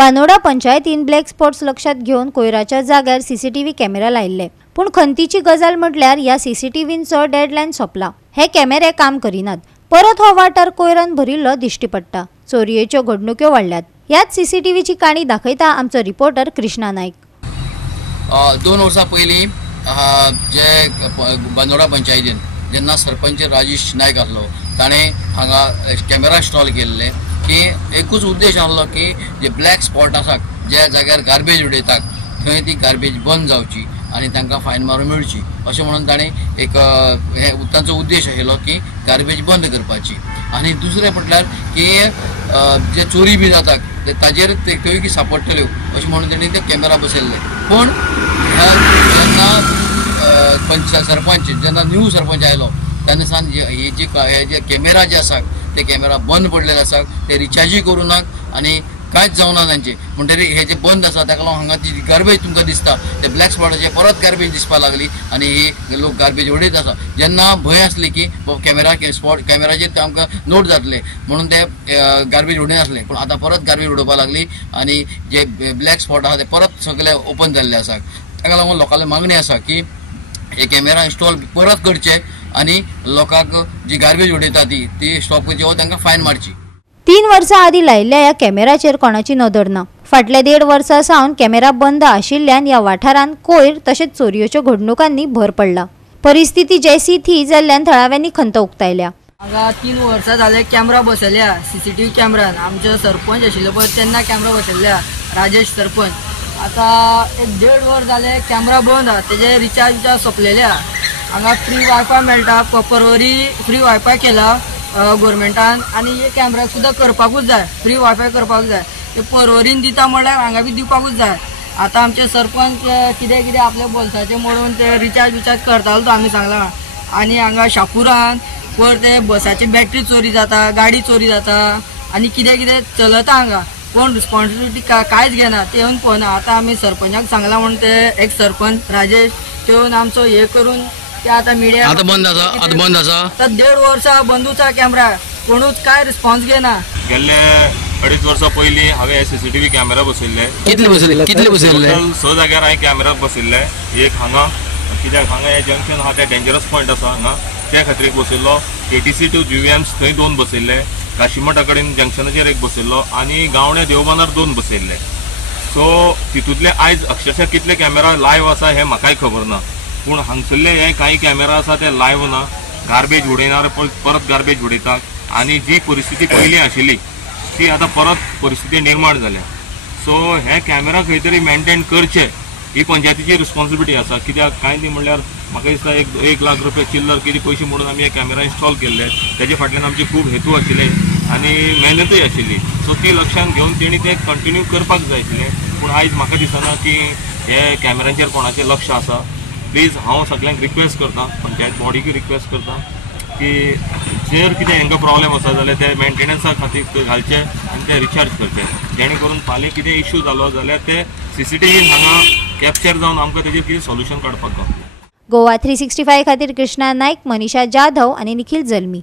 बांदोडा पंचायतीन black spots लक्षात घेऊन कोयराच्या जाग्यार सीसीटीव्ही कॅमेरा लायिल्ले। पण खंतीची गजाल म्हटल्यार या सीसीटीव्हींचो डेडलायन सोंपला। हे कॅमेरे काम करिनात। परत हो वाठार कोयरान भरिल्लो दिश्टी पडटा। चोरयेच्यो घडणुक्यो वाडल्यात। याच सीसीटीव्हीची काणी दाखयता आमचो रिपोर्टर कृष्णा नाईक। 2 वर्सां पयलीं जे बांदोडा पंचायतीन जेन्ना सरपंच राजेश नायक आसलो ताणें हांगा कॅमेरा इन्स्टॉल केल्ले की एकूच उद्देश आसलो की जे ब्लॅक स्पॉट आसा ज्या जाग्यार गार्बेज उडयतात थंय ती गार्बेज बंद जावची आनी तांकां फायन मारूं मेळची अशें म्हणून ताणें एक हे तांचो उद्देश आशिल्लो की गार्बेज बंद करपाची। आनी दुसरें म्हटल्यार की जे चोरी बी जातात ताजेर त्यो सांपडटल्यो अशें म्हणून ताणें ते कॅमेरा बसयल्ले। पूण जेन्ना सरपंच जेन्ना न्यू सरपंच आयलो तेन्ना सावन हे जे कॅमेरा जे आसात ते कॅमेरा बंद पडलेले आसात, ते रिचार्जूय करूनात आनी कांयच जावना तांचे। म्हणटकीर हे जे बंद आसा ताका लागून हांगा जी गार्बेज तुमकां दिसता ते ब्लॅक स्पॉटाचे परत गार्बेज दिसपाक लागली आनी ही लोक गार्बेज उडयत आसा। जेन्ना भंय आसली की कॅमेराचेर आमकां नोट जातले म्हणून ते गार्बेज उडयनासले, पूण आतां परत गार्बेज उडोवपाक लागली आनी जे ब्लॅक स्पॉट आसा ते परत सगळे ओपन जाल्ले आसा। ताका लागून लोकांची मागणी आसा की हे कॅमेरा इन्स्टॉल परत करचे आनी लोकांक जी गार्बेज उडयता ती स्टॉप करची वा तांकां फायन मारची। 3 वर्सां आदी लायिल्ल्या या कॅमेराचेर कोणाची नदर ना। फाटल्या 1.5 वर्सां सावन कॅमेरा बंद आशिल्ल्यान या वाठारांत कोयर तशेंच चोरयेच्यो घडणुकांनी भर पडला। परिस्थिती जैसी थी जाल्ल्यान थळाव्यांनी खंत उक्तायल्या। हांगा 3 वर्सां जाले कॅमेरा बसयल्या सीसीटीव्ही कॅमेरान। आमचो सरपंच आशिल्लो पळय तेन्ना कॅमेरा बसयल्ल्या राजेश सरपंच। आता 1.5 वर्स जाले कॅमेरा बंद आहा, तेजे रिचार्ज सोंपलेले आहा। हांगा फ्री वायफाय मेळटा, पर्वरी फ्री वायफाय केला गव्हर्मेंटान आनी हे कॅमेरा सुद्दां करपाकूच जाय, फ्री वायफाय करपाक जाय। ते पर्वरीन दिता म्हळ्यार हांगा बी दिवपाकूच जाय। आता आमचे सरपंच कितें आपल्या बोल्साचे मोडून ते रिचार्ज करतालो तो आमी सांगला। आनी हांगा शापुरान ते बसाची बॅटरी चोरी जाता, गाडी चोरी जाता आनी कितें चलता हांगा। कोण रिस्पॉन्सिबिलिटी कांयच घेना, ते येवन पळयना। आता आमी सरपंचाक सांगला म्हणून ते एक सरपंच राजेश ते येवन आमचो हे करून ते आता मिडिया आता बंद आसा। आता 1.5 वर्सां बंदूच आहा कॅमेरा, कोणूच काय रिस्पॉन्स घेना। गेल्ले 2.5 वर्सां पयलीं हांवें सीसीटीव्ही कॅमेरा बसयल्ले। कितले बसयल्ले? 6 जाग्यार हांवें कॅमेरा बसयल्ले। एक हांगा कित्याक हांगा हे जंक्शन आहा ते डेंजरस पॉयंट आसा हांगा, त्या खातीर एक बसयल्लो। केटीसी टू जुविएम्स थंय 2 बसयल्ले। काशिमठा कडेन जंक्शनाचेर एक बसयल्लो आनी गावणे देवबांदार 2 बसयल्ले। सो तितूंतले आयज अक्षरशः कितले कॅमेरा लायव्ह आसा हे म्हाकाय खबर ना, पूण हांगसरले हे काही कॅमेरा आसा ते लायव्ह ना। गार्बेज उडयनार परत गार्बेज उडयतात आनी जी परिस्थिती पयलीं आशिल्ली ती आतां परत परिस्थिती निर्माण जाल्या। सो हे कॅमेरा खंय तरी मेंटेन करचे ही पंचायतीची रिस्पॉन्सिबिलिटी आसा। कित्याक कांय न्ही म्हणल्यार म्हाका दिसता 1 लाख रुपया चिल्लर कितें पयशे म्हणून आमी हे कॅमेरा इन्स्टॉल केल्ले। तेजे फाटल्यान आमचे खूब हेतू आशिल्ले आनी मेहनतूय आशिल्ली। सो ती लक्षांत घेवन तेणी ते कंटिन्यू करपाक जाय आशिल्लें, पूण आयज म्हाका दिसना की हे कॅमेरांचेर कोणाचें लक्ष आसा। प्लीज हांव सगळ्यांक रिक्वेस्ट करता, पंचायत बॉडीक रिक्वेस्ट करता की जर कितें हांकां प्रॉब्लेम आसा जाल्यार ते मेंटेनन्सा खातीर घालचे आनी ते रिचार्ज करचे, जेणे करून फाल्यां कितें इश्यू जालो जाल्यार ते सीसीटीव्हीन हांगा कॅप्चर जावन आमकां तेजेर कितें सोल्युशन काडपाक गावतलें। गोवा 365 खातीर कृष्णा नाईक, मनीषा जाधव आनी निखिल जल्मी।